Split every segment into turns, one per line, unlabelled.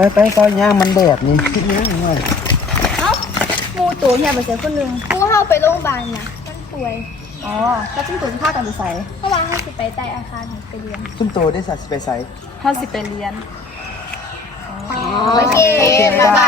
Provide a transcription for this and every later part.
ไปซอยย่างมันแบบนี้คิดย่างหน่อย
เอ้าหมูตู่เนี่ยไปเจอคนหนึ่งกูเข้าไปโรงพยาบาลนะมันป่วยอ๋อแล้วจิ้งตู่พากันไปใส่เพราะว่าเขาสิไปใต้อาคารไปเรียน
ซุ่มโตได้สัตว์ไปใส่
เขาสิไปเรียน
โอเคบ๊ายบาย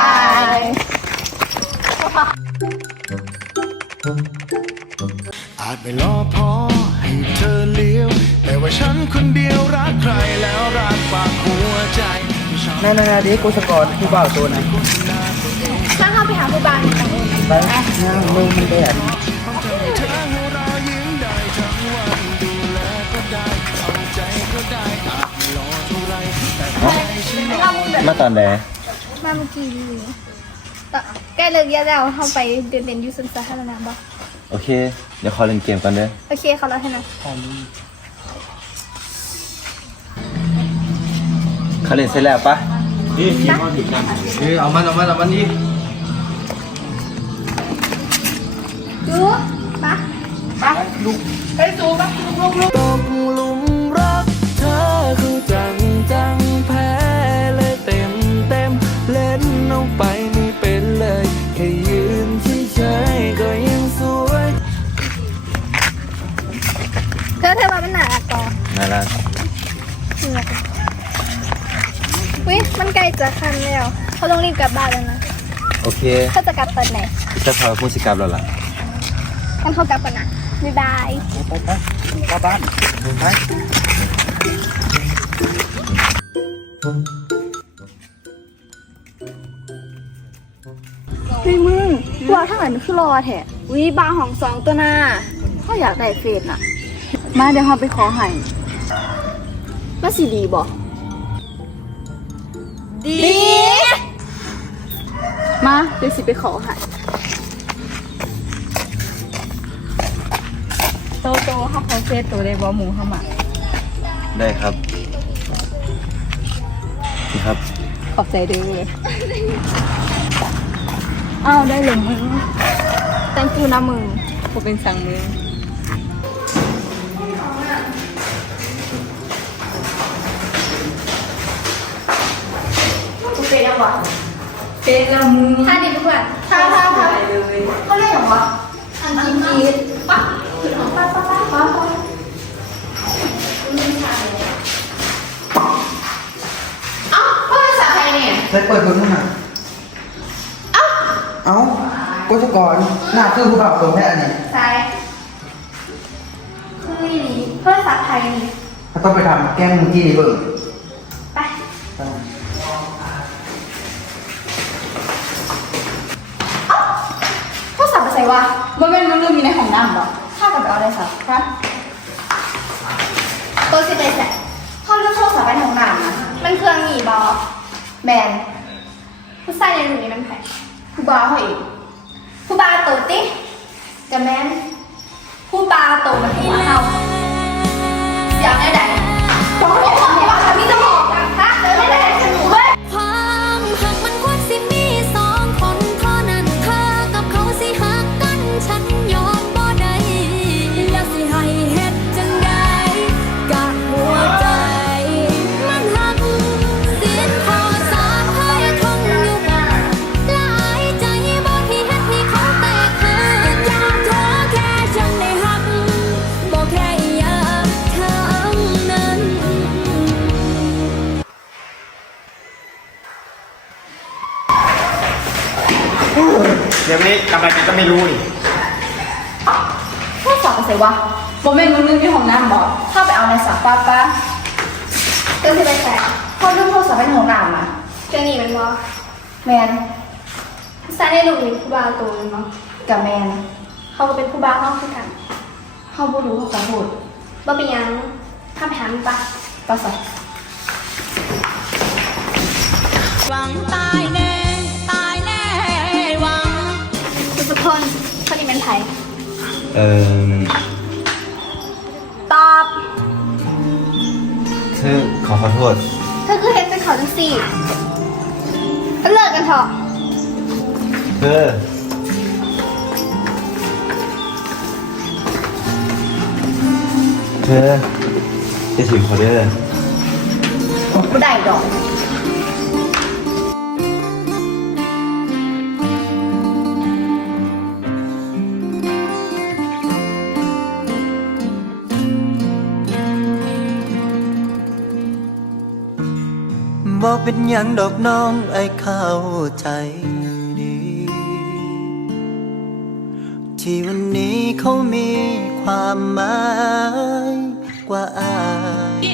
อาจไม่รอพอให้เธอเลี้ยว แต่ว่าฉันคนเดียวรักใครแล้วรักฝากหัวใจ
นั่นๆๆดิกูสกอร์กูบ่าวตัวไหน
ถ้าเข้าไปหาผู้บานกัน
ไปย่างมือมันแบบ
เธอหัวเราะยิ้มได้ทั้งวันดูแลก็ได้เอาใจก็ได้อาจไม่รอเท่าไรแต่ใจฉัน
มาตอนไหน
มาเมื่อกี้นี่ใกล้เลิกเรียนแล้วเข้าไปเดินเล่นอยูสวนสาธารณะบ่
โอเค เดี๋ยวขอเล่นเกมกันเด้อ
โอเคเขาแล้วให้นะ
เขาเล่นเสร็จแล้วปะ
เอามันนี่
ดูปะ
ตกหลุมรักเธอคือจังแพ้เลยเต็มเล่นลงไปไม่เป็นเลยแค่ยืนเฉยๆก็ยังสวย
เธอว่ามันหนาก่อ
น่ารัก
วิมันใกล้จะคันแล้วเขาต้องรีบกลับบ้านแล้วนะ
โอเค
เขาจะกลับตอนไหน
จะพอพูดสิกรรมแล้วล่ะ
งั้นเขากลับก่อนนะบ๊ายบาย
กลับบ้านไป
เฮ้ยมึงว่าทางไหนมันคือรอแท้วิบาร์ของสองตัวหน้าเขาอยากได้เฟสน่ะ มาเดี๋ยวเราไปขอให้มาสิดีบ่ดี มาเดี๋ยวสิไปขอให้โตเขาขอเฟสตัวได้บ่หมูเขามา
ได้ครับ นี่ครับ
ขอบใจเด้ออ้าวได้เลยมึง thank you นะมึงกูเป็นสั่งมึงเป็นแล้ววะเป็นแล้วมึง
ท่าดีเพื่อนท่าเลยเขาเรียกอย่างวะอันจริงจีดปะถึงของป้าเอ้าพ่อภาษาไทยเนี่ย
ใส่เปิดเบนนู่นน่ะเอ้ากูสกอร์หน้าคือกูบ่าวตัวแค่อันนี้
ใช่คืออีหลีเพื่อภาษาไทยนี่
เขาต้องไปทำแกล้งเมื่อกี้นี่เบิ่ง
ไปโทรศัพท์ไปใส่วะ
ว่าเป็นมันลืมอยู่ในห้องน้ำเหรอ
ถ้ากับไปเอาอะไรสัก
ฮะ
ตัวสิไปใส่เขาเลือกโทรศัพท์ไปของหนามนะมันเครื่องหนีบอแบนผู้ชายในหนุ่มนี้มันแพ้ผู้บาเขาอีกผู้บาโตติกับแมนผู้บาโตมันหัวเขาอยากได้ไหนบอกให้บอกให้ว่ามีจะบอกกันฮะเจอไม่ได้ฉันรู้เว้ย
ความหักมันควรสิมีสองคนเท่านั้นเธอกับเขาสิหักกันฉันยอมบ่ได้แล้วสิให้เฮ็ดจังใดกะหัวใจมันหักสิ้นพอสาบให้ทนอยู่บ่หลายใจบ่ที่เฮ็ดให้เขาแตกหักอยากเธอแค่ฉันได้หักบ่แค่อยากทั้งนั้น
เดี๋ยวนี้ทำอะไรกันก็ไม่รู้นี่
โทรศัพท์ไปใส่วะว่าเป็นมันลืมอยู่ในห้องน้ำเหรอ
เข้าไปเอาในสักป้าป้าเจอสิไปใส่เขาเลือกโทรศัพท์ไปของหนามอ่ะเจอหนีมันบอแมนผู้ชายในหนุ่มนี้ผู้บาโตมันบอกับแมนเขาก็เป็นผู้บาเขาคือกันเขาบ่รู้เขาขอโทษบ่เป็นหยังข้ามไปหามันปะปะใส่
หวังตายแน่หวัง
ทุกคนคนนี้เป็นไทย
เออ
ตอบ
คือขอโทษ
เธอคือเห็นเป็นเขาจังสี่ก็เลิกกันเถอะ
เธอจะถึงเขาเด้อ
ไม่ได้ดอก
บอกเป็นหยังดอกน้องไอ้เข้าใจดี ที่วันนี้เขามีความหมายกว่าอาย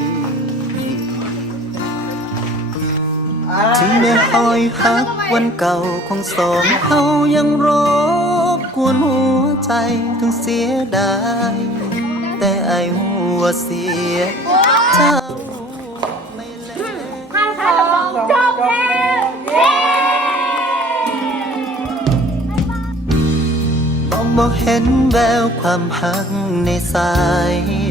ถึงแม้หอยหักวันเก่าของสองเขายังรบกวนหัวใจถึงเสียดายแต่ไอ้หัวเสียเจ้าไม่เล่น
จบแล้วเย้
บอกเห็นแววความหักในสาย